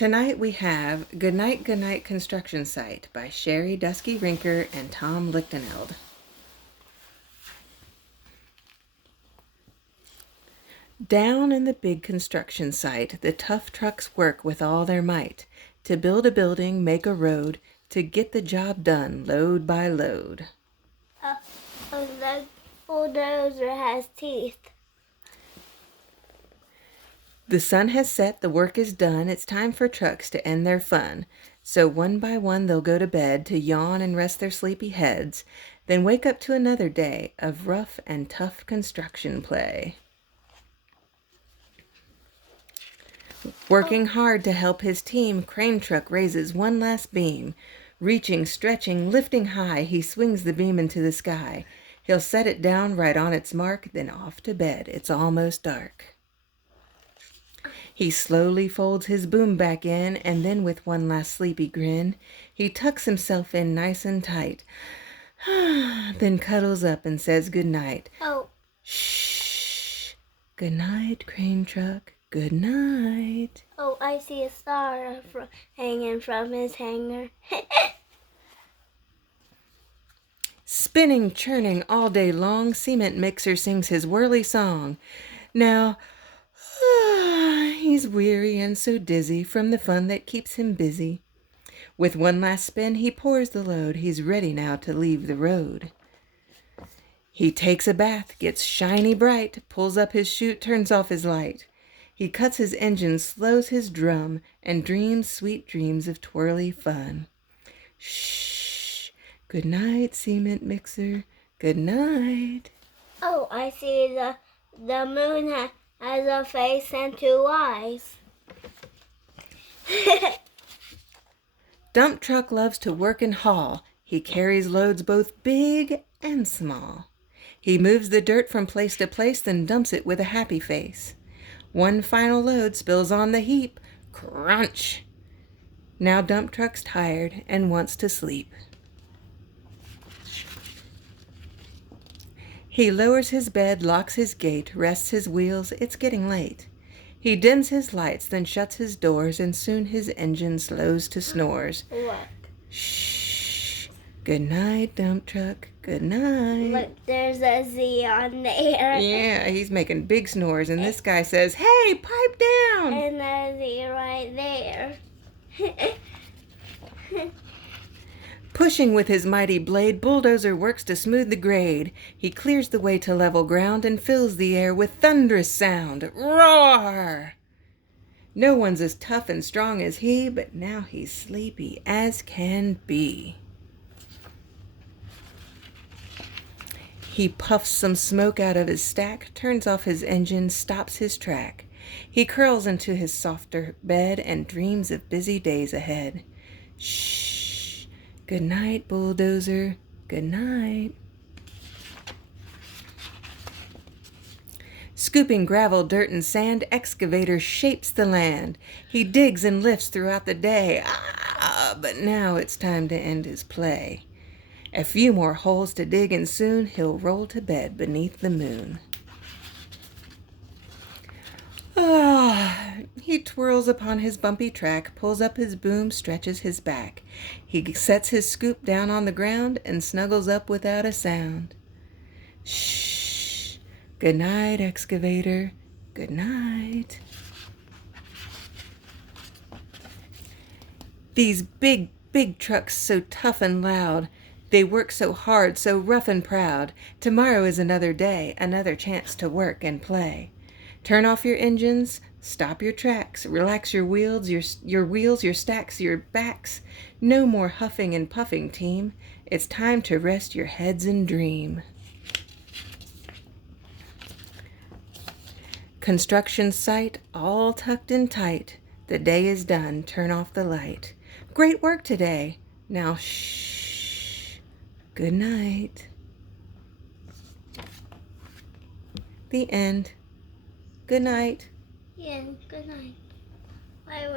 Tonight we have Goodnight, Goodnight Construction Site by Sherri, Duskey, Rinker, and Tom Lichtenheld. Down in the big construction site, the tough trucks work with all their might to build a building, make a road, to get the job done, load by load. The bulldozer has teeth. The sun has set, the work is done, it's time for trucks to end their fun. So one by one they'll go to bed to yawn and rest their sleepy heads, then wake up to another day of rough and tough construction play. Working hard to help his team, crane truck raises one last beam. Reaching, stretching, lifting high, he swings the beam into the sky. He'll set it down right on its mark, then off to bed. It's almost dark. He slowly folds his boom back in, and then with one last sleepy grin, he tucks himself in nice and tight, then cuddles up and says goodnight. Oh. Shh. Good night, crane truck. Good night. Oh, I see a star hanging from his hanger. Spinning, churning all day long, cement mixer sings his whirly song. Now, he's weary and so dizzy from the fun that keeps him busy. With one last spin, he pours the load. He's ready now to leave the road. He takes a bath, gets shiny bright, pulls up his chute, turns off his light. He cuts his engine, slows his drum, and dreams sweet dreams of twirly fun. Shh. Good night, cement mixer. Good night. Oh, I see the moon has a face and two eyes. Dump truck loves to work and haul. He carries loads both big and small. He moves the dirt from place to place, then dumps it with a happy face. One final load spills on the heap. Crunch! Now dump truck's tired and wants to sleep. He lowers his bed, locks his gate, rests his wheels. It's getting late. He dims his lights, then shuts his doors, and soon his engine slows to snores. Look. Shh. Good night, dump truck. Good night. Look, there's a Z on there. Yeah, he's making big snores, and this guy says, "Hey, pipe down!" And a Z right there. Pushing with his mighty blade, bulldozer works to smooth the grade. He clears the way to level ground and fills the air with thunderous sound. Roar! No one's as tough and strong as he, but now he's sleepy as can be. He puffs some smoke out of his stack, turns off his engine, stops his track. He curls into his softer bed and dreams of busy days ahead. Shh. Good night, bulldozer. Good night. Scooping gravel, dirt, and sand, excavator shapes the land. He digs and lifts throughout the day. But now it's time to end his play. A few more holes to dig, and soon he'll roll to bed beneath the moon. He twirls upon his bumpy track, pulls up his boom, stretches his back. He sets his scoop down on the ground and snuggles up without a sound. Shh. Good night, excavator. Good night. These big trucks so tough and loud. They work so hard, so rough and proud. Tomorrow is another day, another chance to work and play. Turn off your engines, stop your tracks, relax your wheels, your stacks, your backs. No more huffing and puffing, team. It's time to rest your heads and dream. Construction site all tucked in tight. The day is done, turn off the light. Great work today. Now shh. Good night. The end. Good night. Yeah, good night. Bye.